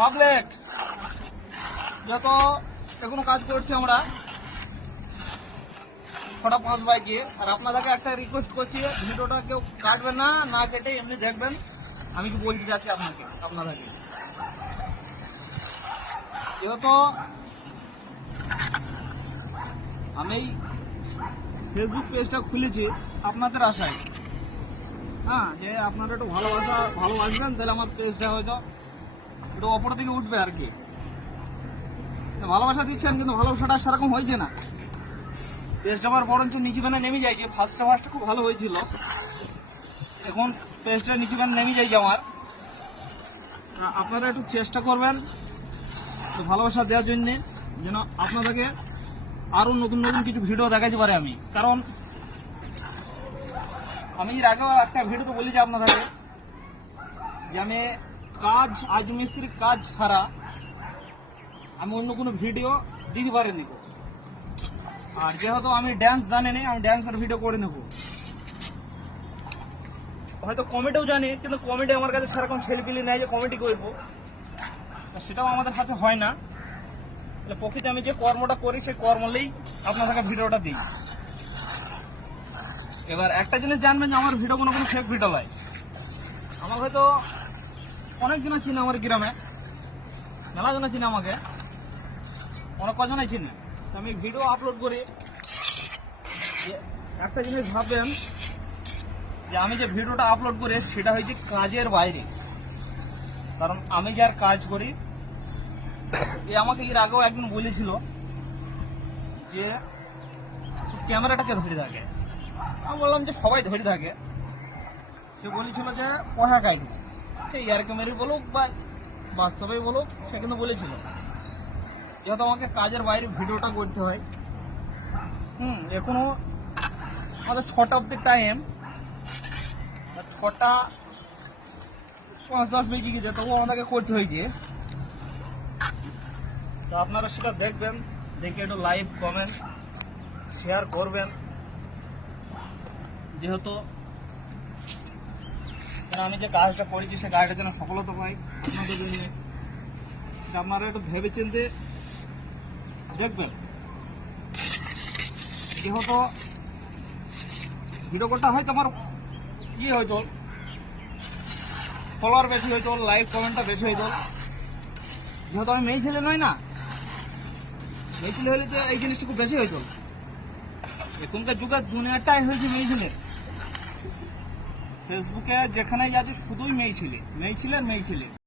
Public যত এখনো কাজ করছি আমরা 6:05 বাইকে, আর আপনাদেরকে একটা রিকোয়েস্ট করছি, ভিডিওটা কেউ কাটবেন না, না কেটে এমনি দেখবেন আমি কি বলতে চাচ্ছি আপনাদেরকে। যেহেতু আমি ফেসবুক পেজটা খুলেছি আপনাদের আশায়, হ্যাঁ, যে আপনারা একটু ভালোবাসবেন, তাহলে আমার পেজটা হয়তো একটু অপর দিকে উঠবে আর কি। ভালোবাসা দিচ্ছেন কিন্তু ভালোবাসাটা সেরকম হয়েছে না, পেজটা আমার বরঞ্চ নিচু গানে নেমে যায়। ফার্স্টটা খুব ভালো হয়েছিল, এখন পেজটা নিচু গানে নেমে যায় আমার। আপনারা একটু চেষ্টা করবেন একটু ভালোবাসা দেওয়ার জন্যে, যেন আপনাদেরকে আরও নতুন নতুন কিছু ভিডিও দেখাতে পারে আমি। কারণ আমি এর আগেও একটা ভিডিওতে বলেছি আপনাদেরকে যে আমি রাজমিস্ত্রির কাজ ছাড়া আমি অন্য কোনো ভিডিও দিতে পারিনি। আর যেহেতু আমি ড্যান্স জানি না, আমি ড্যান্সের ভিডিও করে নেব। হয়তো কমেডিও জানি, কিন্তু কমেডি আমার কাছে সেরকম ছেলেপিলি নেই যে কমেডি করবো, সেটাও আমাদের কাছে হয় না। প্রকৃতি আমি যে কর্মটা করি সেই কর্মলেই আপনাদেরকে ভিডিওটা দিই। এবার একটা জিনিস জানবেন যে আমার ভিডিও কোনো ফেক ভিডিও নয়। আমার হয়তো অনেক জন চিনে, আমার গ্রামে মেলা জন চিনে, আমাকে অনেক কজনই চিনে। আমি ভিডিও আপলোড করি, একটা জিনিস ভাববেন যে আমি যে ভিডিওটা আপলোড করি সেটা হচ্ছে কাজের বাইরে। কারণ আমি যার কাজ করি, এ আমাকে এর আগেও একদিন বলেছিল যে ক্যামেরাটাকে ধরে থাকে। আমি বললাম যে সবাই ধরে থাকে। সে বলেছিল যে পয়সা কাটবে, সে ইয়ার ক্যামেরি বলুক বা বাস্তবেই বলুক, সে কিন্তু বলেছিল যেহেতু আমাকে কাজের বাইরে ভিডিওটা করতে হয়। এখনো আমাদের 6টা অব্দি টাইম, 6টা 5-10 বেজে গেছে, তবুও আমাদেরকে করতে হয়েছে। তো আপনারা সেটা দেখবেন, দেখে একটু লাইক কমেন্ট শেয়ার করবেন। যেহেতু আমি যে কাজটা করেছি সে কাজটা যেন সফলতা পাই আপনাদের জন্য, সেটা আপনারা একটু ভেবে চিন্তে দেখবেন। যেহেতু ভিডিও করতে হয়তো আমার হয়তো ফলোয়ার বেশি হয়তো, লাইক কমেন্টটা বেশি হয়তো। যেহেতু আমি মেয়ে ছেলে নয় না, মেয়ে ছেলে হলে তো এই জিনিসটা খুব বেশি হয়তো। এখনকার যুগের দুনিয়াটাই হয়েছে মেয়ে ছেলে। ফেসবুকে যেখানে যাচ্ছে শুধুই মেয়ে ছেলে।